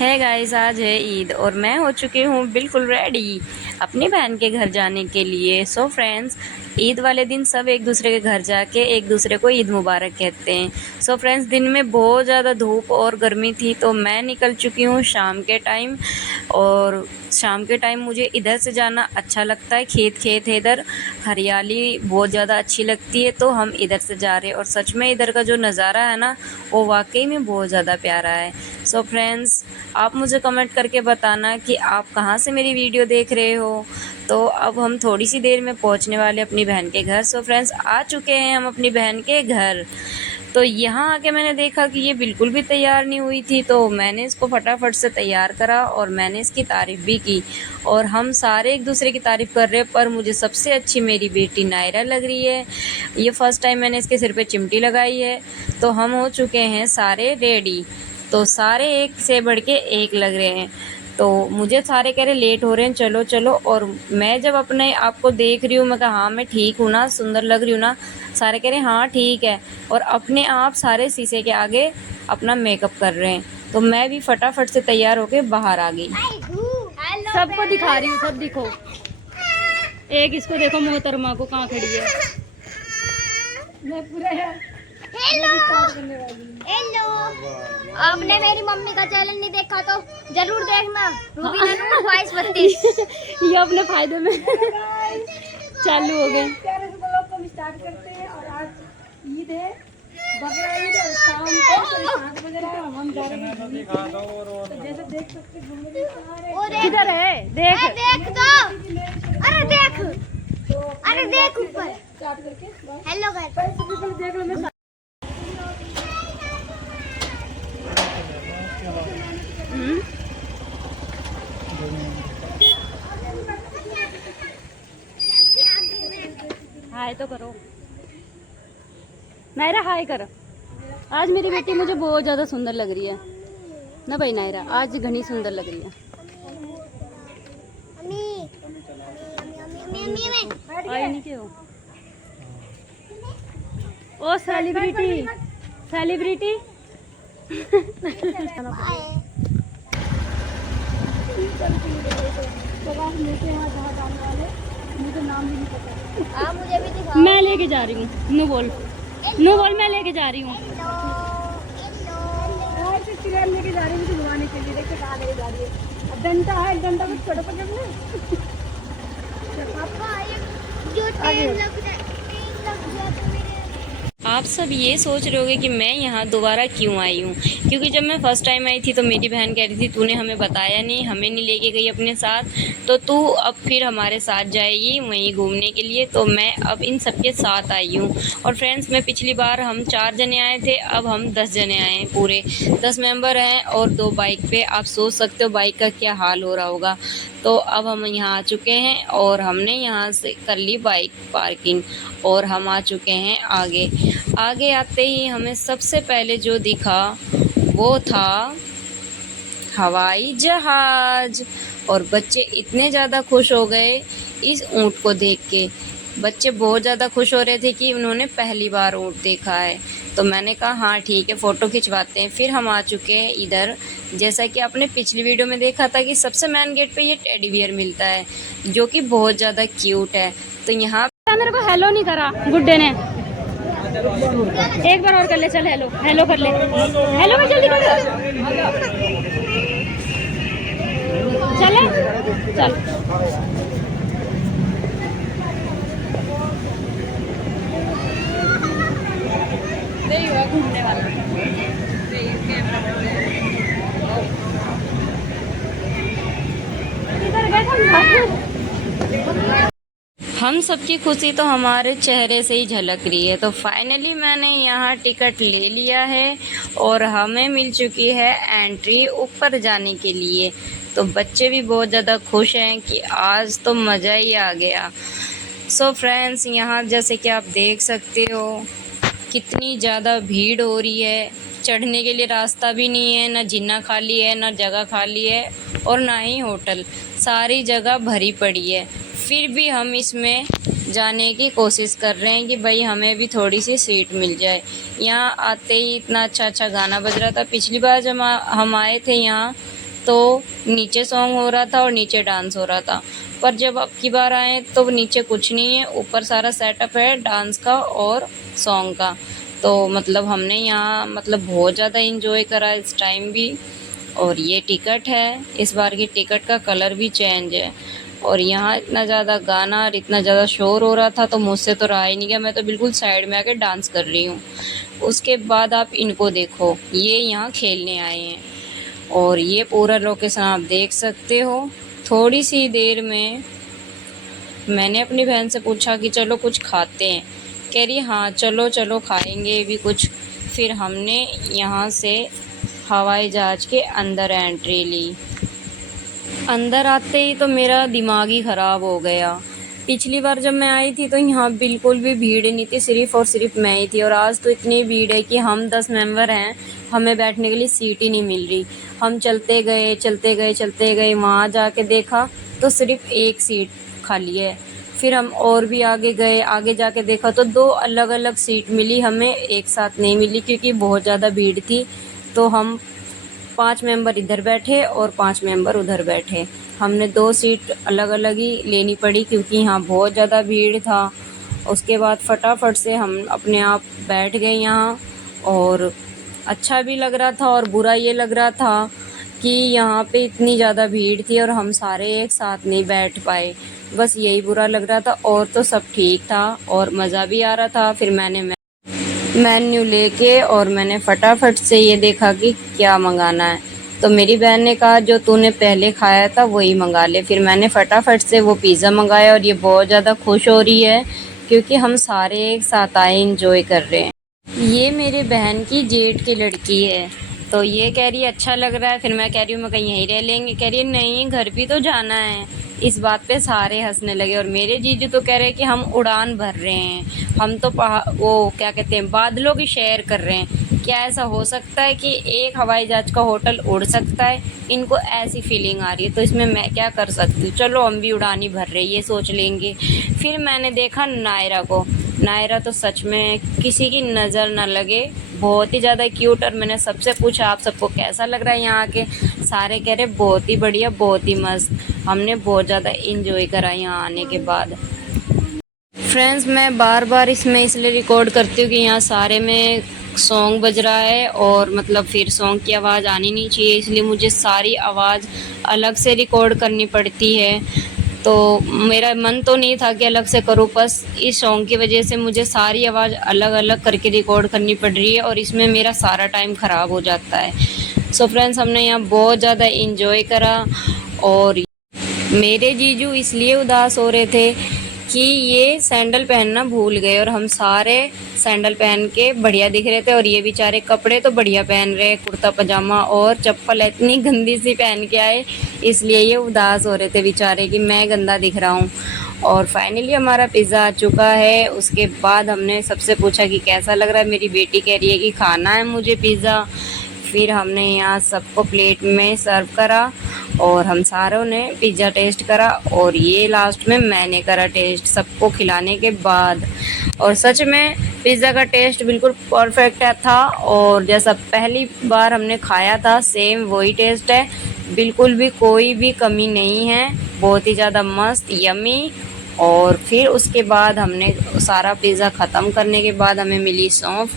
है गाइस, आज है ईद और मैं हो चुकी हूँ बिल्कुल रेडी अपनी बहन के घर जाने के लिए। सो फ्रेंड्स, ईद वाले दिन सब एक दूसरे के घर जाके एक दूसरे को ईद मुबारक कहते हैं। सो फ्रेंड्स, दिन में बहुत ज़्यादा धूप और गर्मी थी तो मैं निकल चुकी हूँ शाम के टाइम। और शाम के टाइम मुझे इधर से जाना अच्छा लगता है, खेत है इधर, हरियाली बहुत ज़्यादा अच्छी लगती है, तो हम इधर से जा रहे हैं। और सच में इधर का जो नज़ारा है ना, वो वाकई में बहुत ज़्यादा प्यारा है। सो फ्रेंड्स, आप मुझे कमेंट करके बताना कि आप कहाँ से मेरी वीडियो देख रहे हो। तो अब हम थोड़ी सी देर में पहुँचने वाले अपनी बहन के घर। सो फ्रेंड्स, आ चुके हैं हम अपनी बहन के घर। तो यहाँ आके मैंने देखा कि ये बिल्कुल भी तैयार नहीं हुई थी, तो मैंने इसको फटाफट से तैयार करा और मैंने इसकी तारीफ़ भी की। और हम सारे एक दूसरे की तारीफ़ कर रहे हैं, पर मुझे सबसे अच्छी मेरी बेटी नायरा लग रही है। ये फ़र्स्ट टाइम मैंने इसके सिर पे चिमटी लगाई है। तो हम हो चुके हैं सारे रेडी, तो सारे एक से बढ़ के एक लग रहे हैं। तो मुझे सारे कह रहे लेट हो रहे हैं, चलो चलो। और मैं जब अपने आप को देख रही हूँ, मैं कहा हाँ मैं ठीक हूँ ना, सुंदर लग रही हूँ ना। सारे कह रहे हैं हाँ ठीक है, और अपने आप सारे शीशे के आगे अपना मेकअप कर रहे हैं। तो मैं भी फटाफट से तैयार होके बाहर आ गई। सबको दिखा रही हूँ, सब दिखो। एक इसको देखो, मोहतरमा को कहाँ खड़ी है। मैं पूरा हेलो, आपने मेरी मम्मी का चैनल नहीं देखा तो जरूर देखना, रूबीना नूर 2232। ये अपने फायदे में चालू हो गए। स्टार्ट करते हैं और आज ईद है, बकरा ईद, और शाम को 7 बज रहा है। हम जा रहे हैं, तो जैसे देख सकते हैं घूमने वो देख, किधर है देख। देख तो, अरे देख, अरे देख ऊपर। स्टार्ट करके हेलो गाइस, देख लो। मैं हाय तो करो नायरा, हाय कर। आज मेरी बेटी मुझे बहुत ज़्यादा सुंदर लग रही है ना भाई नायरा, आज घनी सुंदर लग रही है। आई नहीं क्यों? ओ सेलिब्रिटी, सेलिब्रिटी। मुझे नाम भी नहीं पता। मुझे भी दिखाओ। मैं लेके जा रही हूँ, नो बोल, नो बोल, मैं लेके जा रही हूँ। और फिर चिड़िया लेके जा रही हूँ घुमाने के लिए। देखो कहाँ लेके जा रही है। अब डंडा है, डंडा कुछ छोटा पकड़ ले। पापा ये जो तेल लग गया तो मेरे। आप सब ये सोच रहे होगे कि मैं यहाँ दोबारा क्यों आई हूँ, क्योंकि जब मैं फ़र्स्ट टाइम आई थी तो मेरी बहन कह रही थी तूने हमें बताया नहीं, हमें नहीं लेके गई अपने साथ, तो तू अब फिर हमारे साथ जाएगी वहीं घूमने के लिए। तो मैं अब इन सब के साथ आई हूँ। और फ्रेंड्स, मैं पिछली बार हम 4 जने आए थे, अब हम 10 जने आए हैं, पूरे 10 मेंबर हैं और 2 बाइक पे। आप सोच सकते हो बाइक का क्या हाल हो रहा होगा। तो अब हम यहाँ आ चुके हैं और हमने यहाँ से कर ली बाइक पार्किंग और हम आ चुके हैं आगे। आगे आते ही हमें सबसे पहले जो दिखा वो था हवाई जहाज। और बच्चे इतने ज़्यादा खुश हो गए इस ऊँट को देख के। बच्चे बहुत ज़्यादा खुश हो रहे थे कि उन्होंने पहली बार ऊँट देखा है। तो मैंने कहा हाँ ठीक है, फ़ोटो खिंचवाते हैं। फिर हम आ चुके हैं इधर। जैसा कि आपने पिछली वीडियो में देखा था कि सबसे मेन गेट पे ये टेडी बियर मिलता है, जो कि बहुत ज़्यादा क्यूट है। तो यहाँ मेरे को हेलो नहीं करा गुड्डे ने। एक बार और कर ले, चल हेलो, हेलो कर ले, हेलो कर जल्दी कर। चले चल। नहीं हुआ घूमने वाला। इधर गए हम सबकी खुशी तो हमारे चेहरे से ही झलक रही है। तो फाइनली मैंने यहाँ टिकट ले लिया है और हमें मिल चुकी है एंट्री ऊपर जाने के लिए। तो बच्चे भी बहुत ज़्यादा खुश हैं कि आज तो मज़ा ही आ गया। सो फ्रेंड्स, यहाँ जैसे कि आप देख सकते हो कितनी ज़्यादा भीड़ हो रही है। चढ़ने के लिए रास्ता भी नहीं है, ना जिन्ना खाली है, ना जगह खाली है और ना ही होटल, सारी जगह भरी पड़ी है। फिर भी हम इसमें जाने की कोशिश कर रहे हैं कि भाई हमें भी थोड़ी सी सीट मिल जाए। यहाँ आते ही इतना अच्छा अच्छा गाना बज रहा था। पिछली बार जब हम आए थे यहाँ तो नीचे सॉन्ग हो रहा था और नीचे डांस हो रहा था। पर जब अब की बार आए तो नीचे कुछ नहीं है, ऊपर सारा सेटअप है डांस का और सॉन्ग का। तो मतलब हमने यहाँ मतलब बहुत ज़्यादा एंजॉय करा इस टाइम भी। और ये टिकट है, इस बार की टिकट का कलर भी चेंज है। और यहाँ इतना ज़्यादा गाना और इतना ज़्यादा शोर हो रहा था तो मुझसे तो रहा ही नहीं गया, मैं तो बिल्कुल साइड में आके डांस कर रही हूँ। उसके बाद आप इनको देखो, ये यहाँ खेलने आए हैं और ये पूरा लोकेशन आप देख सकते हो। थोड़ी सी देर में मैंने अपनी बहन से पूछा कि चलो कुछ खाते हैं, कह रही हाँ चलो चलो खाएंगे भी कुछ। फिर हमने यहाँ से हवाई जहाज़ के अंदर एंट्री ली। अंदर आते ही तो मेरा दिमाग ही ख़राब हो गया। पिछली बार जब मैं आई थी तो यहाँ बिल्कुल भी भीड़ नहीं थी, सिर्फ़ और सिर्फ मैं ही थी। और आज तो इतनी भीड़ है कि हम 10 मेंबर हैं, हमें बैठने के लिए सीट ही नहीं मिल रही। हम चलते गए चलते गए चलते गए, वहाँ जाके देखा तो सिर्फ एक सीट खाली है। फिर हम और भी आगे गए, आगे जाके देखा तो 2 अलग-अलग सीट मिली हमें, एक साथ नहीं मिली क्योंकि बहुत ज़्यादा भीड़ थी। तो हम 5 मेंबर इधर बैठे और 5 मेंबर उधर बैठे। हमने 2 सीट अलग-अलग ही लेनी पड़ी क्योंकि यहाँ बहुत ज़्यादा भीड़ था। उसके बाद फटाफट से हम अपने आप बैठ गए यहाँ। और अच्छा भी लग रहा था और बुरा ये लग रहा था कि यहाँ पे इतनी ज़्यादा भीड़ थी और हम सारे एक साथ नहीं बैठ पाए। बस यही बुरा लग रहा था, और तो सब ठीक था और मज़ा भी आ रहा था। फिर मैंने मेन्यू लेके और मैंने फटाफट से ये देखा कि क्या मंगाना है। तो मेरी बहन ने कहा जो तूने पहले खाया था वही मंगा ले। फिर मैंने फटाफट से वो पिज़्ज़ा मंगाया और ये बहुत ज़्यादा खुश हो रही है क्योंकि हम सारे एक साथ आए एंजॉय कर रहे हैं। ये मेरे बहन की जेठ की लड़की है, तो ये कह रही है अच्छा लग रहा है। फिर मैं कह रही हूँ मैं कहीं यहीं रह लेंगे, कह रही है नहीं घर भी तो जाना है। इस बात पे सारे हंसने लगे और मेरे जीजू तो कह रहे हैं कि हम उड़ान भर रहे हैं, हम तो वो क्या कहते हैं बादलों की सैर कर रहे हैं। क्या ऐसा हो सकता है कि एक हवाई जहाज का होटल उड़ सकता है? इनको ऐसी फीलिंग आ रही है तो इसमें मैं क्या कर सकती हूँ, चलो हम भी उड़ान ही भर रहे हैं, ये सोच लेंगे। फिर मैंने देखा नायरा को, नायरा तो सच में किसी की नज़र न लगे, बहुत ही ज़्यादा क्यूट। और मैंने सबसे पूछा आप सबको कैसा लग रहा है यहाँ के, सारे कह रहे बहुत ही बढ़िया बहुत ही मस्त। हमने बहुत ज़्यादा इंजॉय करा यहाँ आने के बाद। फ्रेंड्स मैं बार बार इसमें इसलिए रिकॉर्ड करती हूँ कि यहाँ सारे में सॉन्ग बज रहा है और मतलब फिर सॉन्ग की आवाज़ आनी नहीं चाहिए, इसलिए मुझे सारी आवाज़ अलग से रिकॉर्ड करनी पड़ती है। तो मेरा मन तो नहीं था कि अलग से करूँ, बस इस सॉन्ग की वजह से मुझे सारी आवाज़ अलग अलग करके रिकॉर्ड करनी पड़ रही है और इसमें मेरा सारा टाइम ख़राब हो जाता है। सो फ्रेंड्स हमने यहाँ बहुत ज़्यादा इंजॉय करा। और मेरे जीजू इसलिए उदास हो रहे थे कि ये सैंडल पहनना भूल गए और हम सारे सैंडल पहन के बढ़िया दिख रहे थे और ये बेचारे कपड़े तो बढ़िया पहन रहे, कुर्ता पजामा और चप्पल इतनी गंदी सी पहन के आए, इसलिए ये उदास हो रहे थे बेचारे कि मैं गंदा दिख रहा हूँ। और फाइनली हमारा पिज़्ज़ा आ चुका है। उसके बाद हमने सबसे पूछा कि कैसा लग रहा है, मेरी बेटी कह रही है कि खाना है मुझे पिज़्ज़ा। फिर हमने यहाँ सबको प्लेट में सर्व करा और हम सारों ने पिज़्ज़ा टेस्ट करा और ये लास्ट में मैंने करा टेस्ट सबको खिलाने के बाद। और सच में पिज़्ज़ा का टेस्ट बिल्कुल परफेक्ट था और जैसा पहली बार हमने खाया था सेम वही टेस्ट है, बिल्कुल भी कोई भी कमी नहीं है, बहुत ही ज़्यादा मस्त यम्मी। और फिर उसके बाद हमने सारा पिज़्ज़ा ख़त्म करने के बाद हमें मिली सौंफ,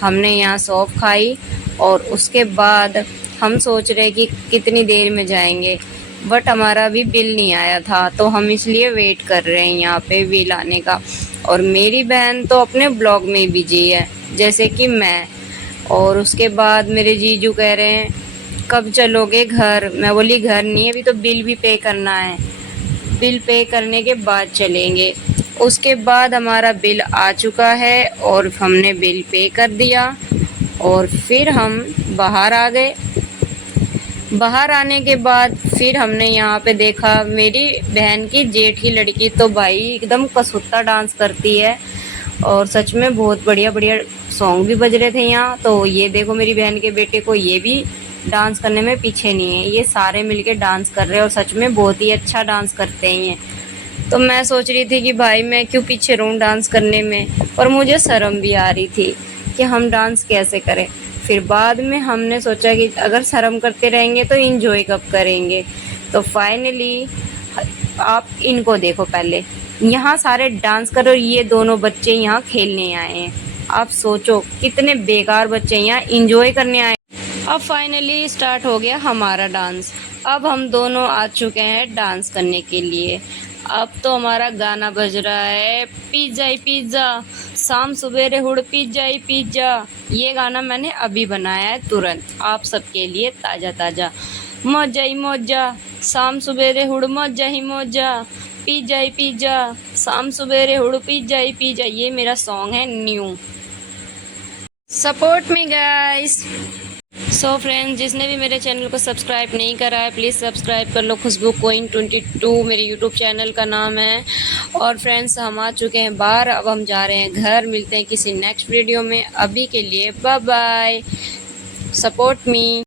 हमने यहाँ सौंफ खाई और उसके बाद हम सोच रहे कि कितनी देर में जाएंगे, बट हमारा अभी बिल नहीं आया था तो हम इसलिए वेट कर रहे हैं यहाँ पे बिल आने का। और मेरी बहन तो अपने ब्लॉग में बिजी है जैसे कि मैं। और उसके बाद मेरे जीजू कह रहे हैं कब चलोगे घर, मैं बोली घर नहीं अभी तो बिल भी पे करना है, बिल पे करने के बाद चलेंगे। उसके बाद हमारा बिल आ चुका है और हमने बिल पे कर दिया और फिर हम बाहर आ गए। बाहर आने के बाद फिर हमने यहाँ पे देखा मेरी बहन की जेठ की लड़की तो भाई एकदम कसूता डांस करती है और सच में बहुत बढ़िया बढ़िया सॉन्ग भी बज रहे थे यहाँ। तो ये देखो मेरी बहन के बेटे को, ये भी डांस करने में पीछे नहीं है, ये सारे मिलके डांस कर रहे हैं और सच में बहुत ही अच्छा डांस करते हैं ये। तो मैं सोच रही थी कि भाई मैं क्यों पीछे रहूँ डांस करने में, और मुझे शर्म भी आ रही थी कि हम डांस कैसे करें। फिर बाद में हमने सोचा कि अगर शर्म करते रहेंगे तो इंजॉय कब करेंगे। तो फाइनली आप इनको देखो, पहले यहाँ सारे डांस करो, ये दोनों बच्चे यहाँ खेलने आए हैं। आप सोचो कितने बेकार बच्चे यहाँ इंजॉय करने आए। अब फाइनली स्टार्ट हो गया हमारा डांस। अब हम दोनों आ चुके हैं डांस करने के लिए। अब तो हमारा गाना बज रहा है, पिज़्ज़ा ही पिज़्ज़ा, शाम सवेरे हुड़ पिज़्ज़ा ही पिज़्ज़ा। ये गाना मैंने अभी बनाया है तुरंत आप सबके लिए, ताज़ा ताज़ा। मौजा ही मौजा, शाम सवेरे हुड़ मौजा ही मौजा, पिज़्ज़ा ही पिज़्ज़ा, शाम सवेरे हुड़ पिज़्ज़ा ही पिज़्ज़ा। ये मेरा सॉन्ग है new. Support me guys. So friends, जिसने भी मेरे चैनल को सब्सक्राइब नहीं करा है प्लीज़ सब्सक्राइब कर लो। खुशबू कोइन 22 मेरे यूट्यूब चैनल का नाम है। और फ्रेंड्स, हम आ चुके हैं बाहर, अब हम जा रहे हैं घर। मिलते हैं किसी नेक्स्ट वीडियो में, अभी के लिए बाय बाय। Support me.